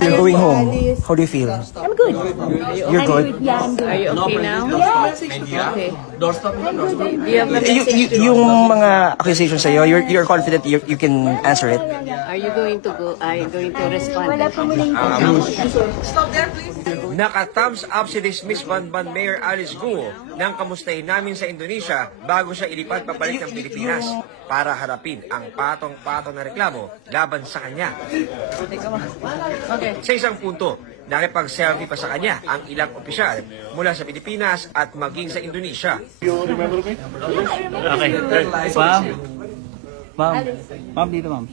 You're going home. How do you feel? Good. You're good. Yeah, I'm good. Are you okay now? Okay. Do you have a Y- message to yung mga accusations sa'yo, you're, you're confident you, you can answer it? Are you going to go? Are you going to respond? Wala pong huling Naka-thumbs up si dismiss Banban Mayor Alice Guo nang kamustahin namin sa Indonesia bago siya ilipat pabalik ng Pilipinas para harapin ang patong-patong na reklamo laban sa kanya. Sa isang punto, nakipag-selfie pa sa kanya ang ilang opisyal mula sa Pilipinas at maging sa Indonesia. Okay. Ma'am. Ma'am. Ma'am, dito ma'am.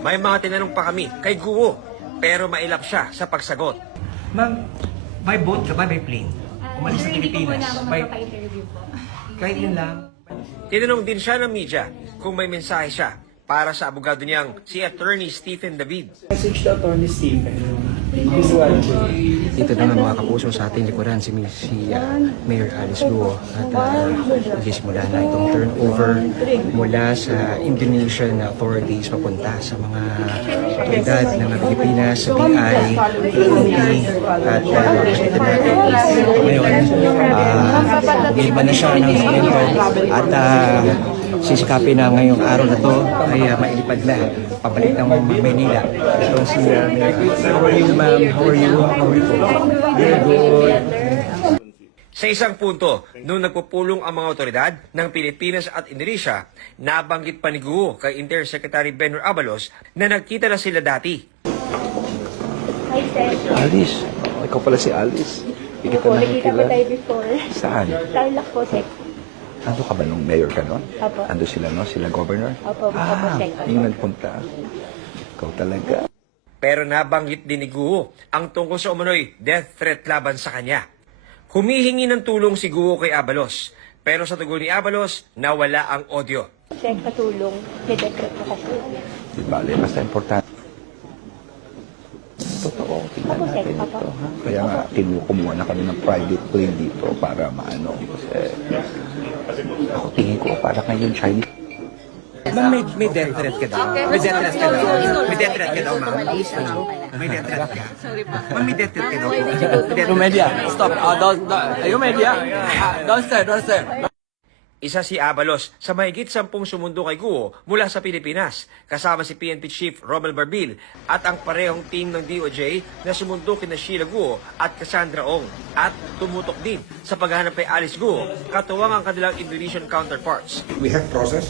May mga tinanong pa kami kay Guo pero mailap siya sa pagsagot. Ma'am, may boat ka ba? May plane? Umalis sa Pilipinas. May... Kahit yun lang. Tinanong din siya ng media kung may mensahe siya para sa abogado niyang si Attorney Stephen David. message to Attorney Stephen. Dito na mga kapuso sa ating likuran si, si uh, Mayor Alice Luo at uh, nagsisimula na itong turnover mula sa Indonesian authorities papunta sa mga otoridad ng mga Pilipinas, sa BI, PNP at uh, makikita natin ngayon uh, na siya ng at uh, sisikapin na ngayong araw na to ay uh, mailipad na pabalik ng Maynila. So si uh, Mayor How are you ma'am? How are you? How are you? Very good. Sa isang punto, nung nagpupulong ang mga otoridad ng Pilipinas at Indonesia, nabanggit pa ni Guo kay Intersecretary Benur Abalos na nagkita na sila dati. Hi, Seth. Alice. Ikaw pala si Alice. Hindi ko nakikilala. tayo before. Saan? Tarlac po, Seth. Ando ka ba nung mayor ka noon? Apo. Ando sila no? Sila governor? Opo, opo, Ah. Opo. yung nagpunta. Ikaw talaga. Pero nabanggit din ni Guo ang tungkol sa umano'y death threat laban sa kanya. Humihingi ng tulong si Guo kay Abalos, pero sa tugon ni Abalos, nawala ang audio. Seth, patulong. May decret po kasi. Di bale, basta importante. Totoo, tingnan natin sir. ito. Ha? Kaya nga, kinukumuha na kami ng private plane dito para maano. Kasi ako tingin ko para ngayon Chinese. Ma'am, may, may death threat ka daw? May death threat ka daw? May death threat ka daw, ma'am? May death threat ka? Ma'am, may death threat ka daw? You media, stop. Uh, don't, don't, you media, uh, don't stare, don't stare. Isa si Abalos sa mahigit sampung sumundo kay Guo mula sa Pilipinas, kasama si PNP Chief Romel Barbil at ang parehong team ng DOJ na sumundo kina Sheila Guo at Cassandra Ong at tumutok din sa paghahanap kay Alice Guo, katuwang ang kanilang Indonesian counterparts. we have process.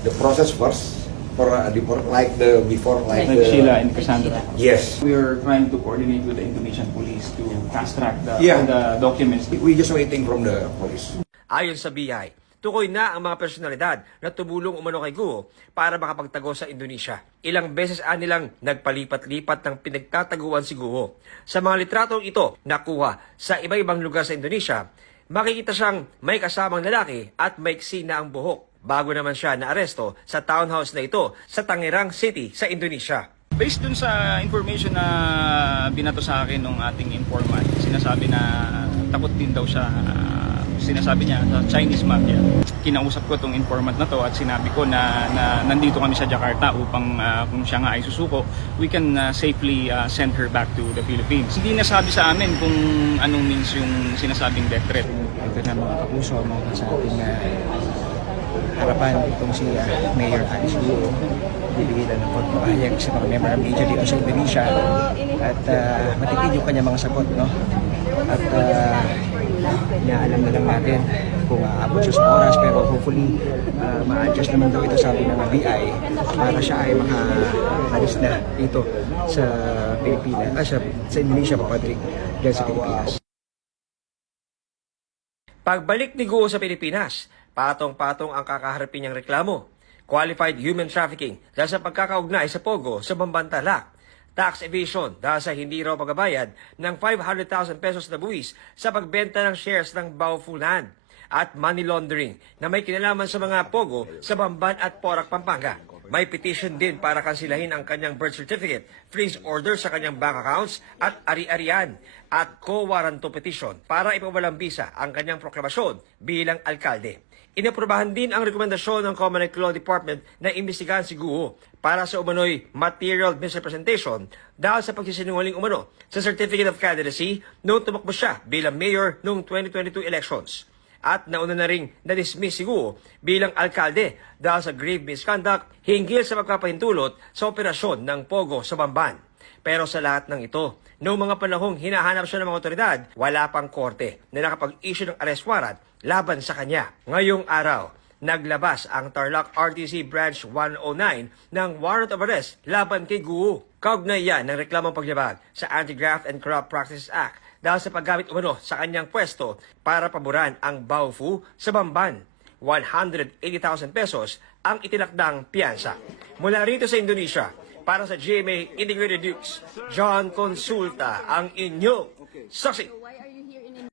The process first for uh, the for- like the before like Like the, Sheila and Cassandra. Yes. We are trying to coordinate with the Indonesian police to fast track the, Yeah. the documents. We just waiting from the police. Ayon sa BI, tukoy na ang mga personalidad na tumulong umano kay Guo para makapagtago sa Indonesia. Ilang beses anilang nagpalipat-lipat ng pinagtataguan si Guo. Sa mga litratong ito nakuha sa iba-ibang lugar sa Indonesia, makikita siyang may kasamang lalaki at maiksi na ang buhok. Bago naman siya naaresto sa townhouse na ito sa Tangerang City sa Indonesia. Based dun sa information na binato sa akin ng ating informant, sinasabi na takot din daw siya, sinasabi niya sa Chinese mafia. Kinausap ko tong informant na to at sinabi ko na, na nandito kami sa Jakarta upang ah, kung siya nga ay susuko, we can ah, safely ah, send her back to the Philippines. Hindi nasabi sa amin kung anong means yung sinasabing death threat. Ito na mga kapuso, mga sa ating uh, harapan itong si uh, Mayor Alice Luo. Bibigay lang ng pagpapahayag sa mga member ng media dito sa Indonesia. At uh, matipid yung kanya mga sagot, no? At uh, inaalam na lang natin kung aabot siya sa oras pero hopefully uh, ma-adjust naman daw ito sabi ng BI para siya ay makaalis na dito sa Pilipinas, ah, sa, sa Indonesia papadrik dyan sa Pilipinas. Pagbalik ni Guo sa Pilipinas, patong-patong ang kakaharapin niyang reklamo. Qualified human trafficking dahil sa pagkakaugnay sa Pogo sa Bambantalak. Tax evasion dahil sa hindi raw pagbabayad ng 500,000 pesos na buwis sa pagbenta ng shares ng Baufulan at money laundering na may kinalaman sa mga Pogo sa Bamban at Porac, Pampanga. May petition din para kansilahin ang kanyang birth certificate, freeze order sa kanyang bank accounts at ari-arian at co-waranto petition para ipawalang bisa ang kanyang proklamasyon bilang alkalde. Inaprobahan din ang rekomendasyon ng Common Law Department na imbestigahan si Guo para sa umano'y material misrepresentation dahil sa pagsisinungaling umano sa Certificate of Candidacy noong tumakbo siya bilang mayor noong 2022 elections. At nauna na ring na-dismiss si Guo bilang alkalde dahil sa grave misconduct hinggil sa pagpapahintulot sa operasyon ng Pogo sa Bamban. Pero sa lahat ng ito, noong mga panahong hinahanap siya ng mga otoridad, wala pang korte na nakapag-issue ng arrest warrant laban sa kanya. Ngayong araw, naglabas ang Tarlac RTC Branch 109 ng warrant of arrest laban kay Guo. Kaugnay yan ng reklamong paglabag sa Anti-Graft and Corrupt Practices Act dahil sa paggamit umano sa kanyang pwesto para paboran ang Baofu sa Bamban. 180,000 pesos ang itinakdang piyansa. Mula rito sa Indonesia, para sa GMA Integrated News, John Consulta ang inyong saksi.